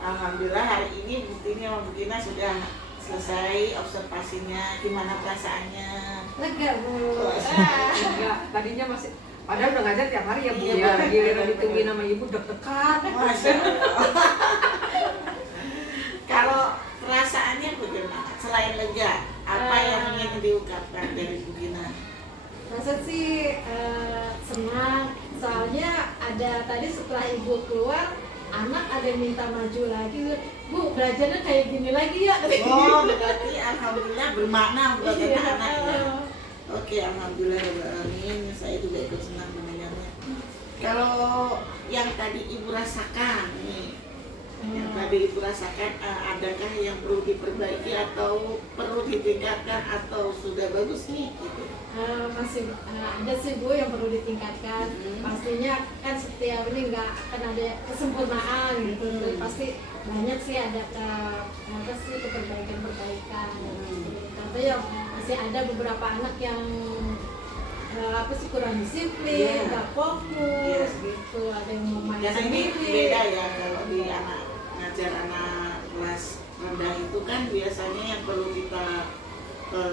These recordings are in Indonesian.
Alhamdulillah hari ini buktinya Mbak Gina sudah selesai observasinya, gimana perasaannya? Lega Bu. Enggak, tadinya masih padahal udah ngajar tiap hari ya Bu Iya, ya. benar, Giliran benar, ditungguin benar. sama ibu deg-degan. Masya Allah. Kalau perasaannya bagaimana? Selain lega, apa yang ingin diungkapkan dari Bu Gina? Masa sih senang, soalnya ada tadi setelah ibu keluar, anak ada yang minta maju lagi, Bu belajarnya kayak gini lagi ya. Oh, berarti alhamdulillah bermakna buat Iya, anak-anak ya. Oke, alhamdulillah alamin. Saya juga ikut senang mendengarnya. Kalau yang tadi ibu rasakan nih, yang tadi ibu rasakan, adakah yang perlu diperbaiki atau perlu ditingkatkan atau sudah bagus nih? Gitu. Masih ada sih Bu yang perlu ditingkatkan. Pastinya kan setiap ini nggak akan ada kesempurnaan gitu. Pasti banyak sih ada apa sih perbaikan-perbaikan. Tapi ya masih ada beberapa anak yang apa sih kurang disiplin, nggak fokus gitu. Ada yang mau main Biasanya ini sendiri. beda ya kalau di anak ngajar anak kelas rendah itu kan biasanya yang perlu kita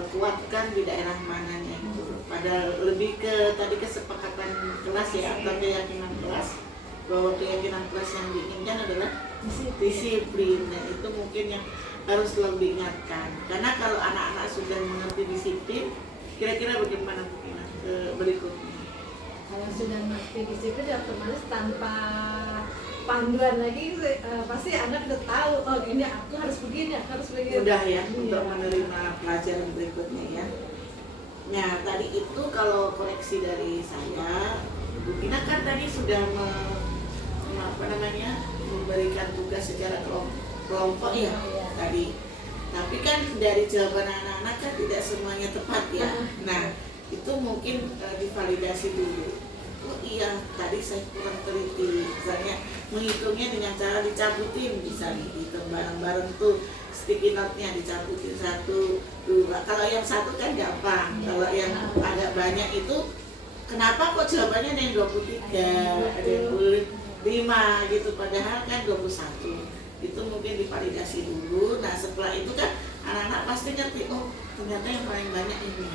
kuatkan di daerah mananya gitu. Padahal lebih ke tadi kesepakatan kelas ya atau keyakinan kelas, bahwa keyakinan kelas yang diinginkan adalah disiplin, dan itu mungkin yang harus selalu diingatkan. Karena kalau anak-anak sudah mengerti disiplin, kira-kira bagaimana mungkin berikutnya? Kalau sudah ngerti disiplin ya otomatis tanpa panduan lagi pasti anak udah tahu, oh ini aku harus begini, aku harus begini. Mudah ya Iya. untuk menerima pelajaran berikutnya ya. Nah tadi itu kalau koreksi dari saya, Bu Gina kan tadi sudah memberikan tugas secara kelompok ya tadi. Tapi kan dari jawaban anak-anak kan tidak semuanya tepat ya. Nah itu mungkin divalidasi dulu. Oh iya, tadi saya kurang teliti. Misalnya menghitungnya dengan cara dicabutin, bisa dihitung bareng-bareng tuh sticky note-nya dicabutin 1, 2. Kalau yang satu kan gampang. Kalau yang agak banyak itu, kenapa kok jawabannya ada yang 23, ada yang 25 gitu, padahal kan 21. Itu mungkin divalidasi dulu. Nah setelah itu kan anak-anak pasti ngerti, oh ternyata yang paling banyak ini.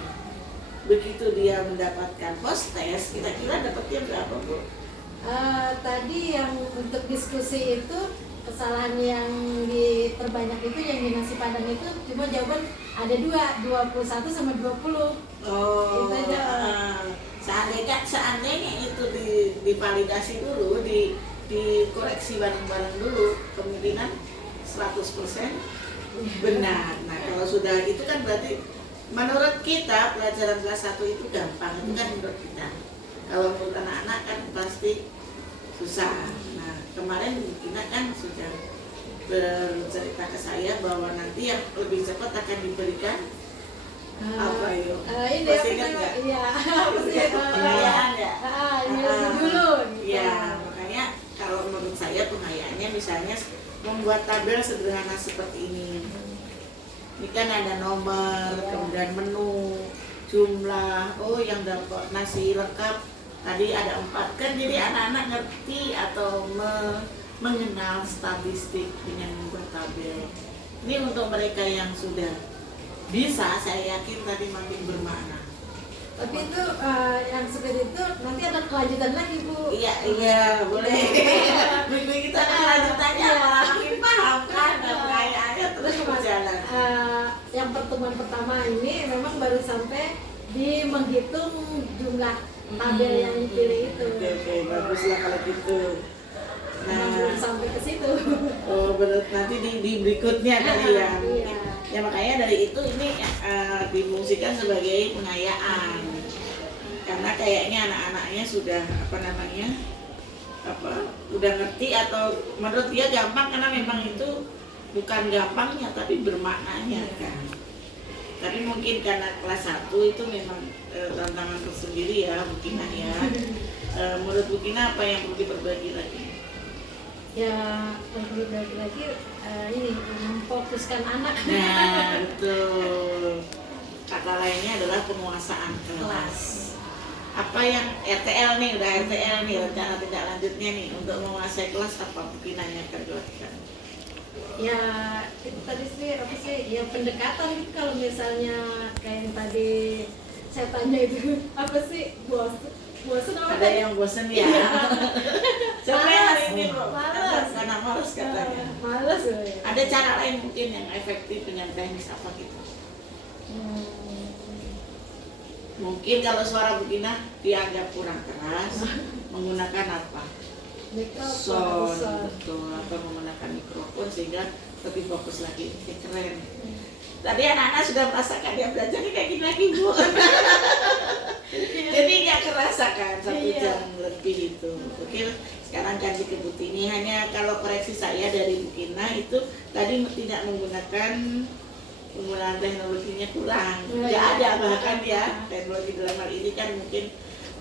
Begitu dia mendapatkan post test, kira-kira dapatnya berapa Bu? Tadi yang untuk diskusi itu kesalahan yang terbanyak itu yang di nasi padang itu cuma jawaban ada 21 sama 20. Oh, Itu aja. Seandainya itu divalidasi dulu, dikoreksi bareng-bareng dulu, kemungkinan 100% benar. Nah kalau sudah itu kan berarti menurut kita pelajaran kelas 1 itu gampang, itu kan menurut kita. Kalau menurut anak-anak kan pasti susah. Nah kemarin kita kan sudah bercerita ke saya bahwa nanti yang lebih cepat akan diberikan apa itu? Ini Masih apa ingat namanya? nggak? Iya, Pengayaan ya? ini dulu. Gitu. Iya, makanya kalau menurut saya pengayaannya misalnya membuat tabel sederhana seperti ini. Ini kan ada nomor, kemudian menu, jumlah, oh yang dapat nasi lengkap tadi ada 4 kan, jadi anak-anak ngerti atau mengenal statistik dengan membuat tabel. Ini untuk mereka yang sudah bisa, saya yakin tadi makin bermakna. Tapi itu yang seperti itu nanti ada kelanjutan lagi Bu. Iya boleh. Minggu kita kan lanjutannya malah makin paham kan, dan pengayaannya terus berjalan. Yang pertemuan pertama ini memang baru sampai di menghitung jumlah tabel yang dipilih itu. Oke, baguslah kalau gitu. Memang belum sampai ke situ. Oh nanti di berikutnya kali ya. Iya. Ya makanya dari itu ini difungsikan sebagai pengayaan. Karena kayaknya anak-anaknya sudah udah ngerti, atau menurut dia gampang karena memang itu bukan gampangnya tapi bermaknanya kan. Tapi mungkin karena kelas 1 itu memang tantangan tersendiri ya Bu Gina ya. Menurut Bu Gina apa yang perlu diperbaiki lagi? Ya perlu belajar lagi ini memfokuskan anak. Nah betul. Kata lainnya adalah penguasaan kelas. Apa yang RTL nih, udah RTL nih, rencana tindak lanjutnya nih untuk menguasai kelas apa Bu Gina yang akan dilakukan? Ya itu tadi sih apa sih ya pendekatan gitu. Kalau misalnya kayak yang tadi saya tanya itu apa sih bosan apa Ada tadi? yang bosen ya. Iya. Siapa yang hari ini loh? Malas. Karena malas katanya. Malas ya. Ada cara lain mungkin yang efektif dengan teknis apa gitu? Hmm. Mungkin kalau suara begina dianggap kurang keras, menggunakan apa? Makeup, Sound, sound. betul, atau menggunakan mikrofon sehingga lebih fokus lagi. Keren. Tadi anak-anak sudah merasakan dia belajar kayak gini lagi Bu. Jadi nggak kerasa kan 1 Iya. jam lebih itu. Oke, sekarang ganti ke Bu Tini. Hanya kalau koreksi saya dari Bu Kina itu tadi tidak menggunakan penggunaan teknologinya kurang. Oh, Nggak iya. ada bahkan ya teknologi dalam hal ini kan mungkin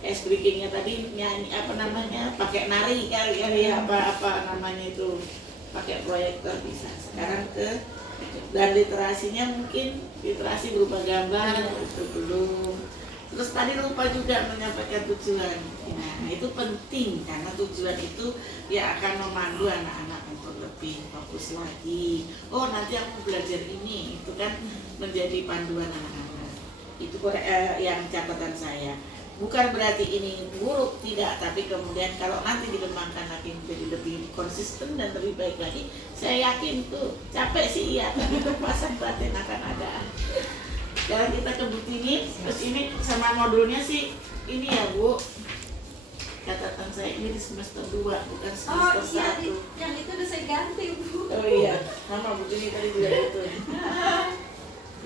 breakingnya tadi nyanyi apa namanya pakai nari kali ya apa namanya itu pakai proyektor bisa. Sekarang dan literasinya mungkin literasi berupa gambar itu belum. Terus tadi lupa juga menyampaikan tujuan. Nah itu penting karena tujuan itu ya akan memandu anak-anak untuk lebih fokus lagi. Oh nanti aku belajar ini itu kan menjadi panduan anak-anak. Itu yang catatan saya. Bukan berarti ini buruk, tidak, tapi kemudian kalau nanti dikembangkan lagi menjadi lebih konsisten dan lebih baik lagi, saya yakin tuh capek sih iya, tapi kepuasan batin akan ada. Sekarang kita ke Bu Tini, terus ini sama modulnya sih ini ya Bu, catatan saya ini di semester 2 bukan Oh semester iya, 1. yang itu udah saya ganti Bu. Oh iya, sama Bu Tini tadi juga itu.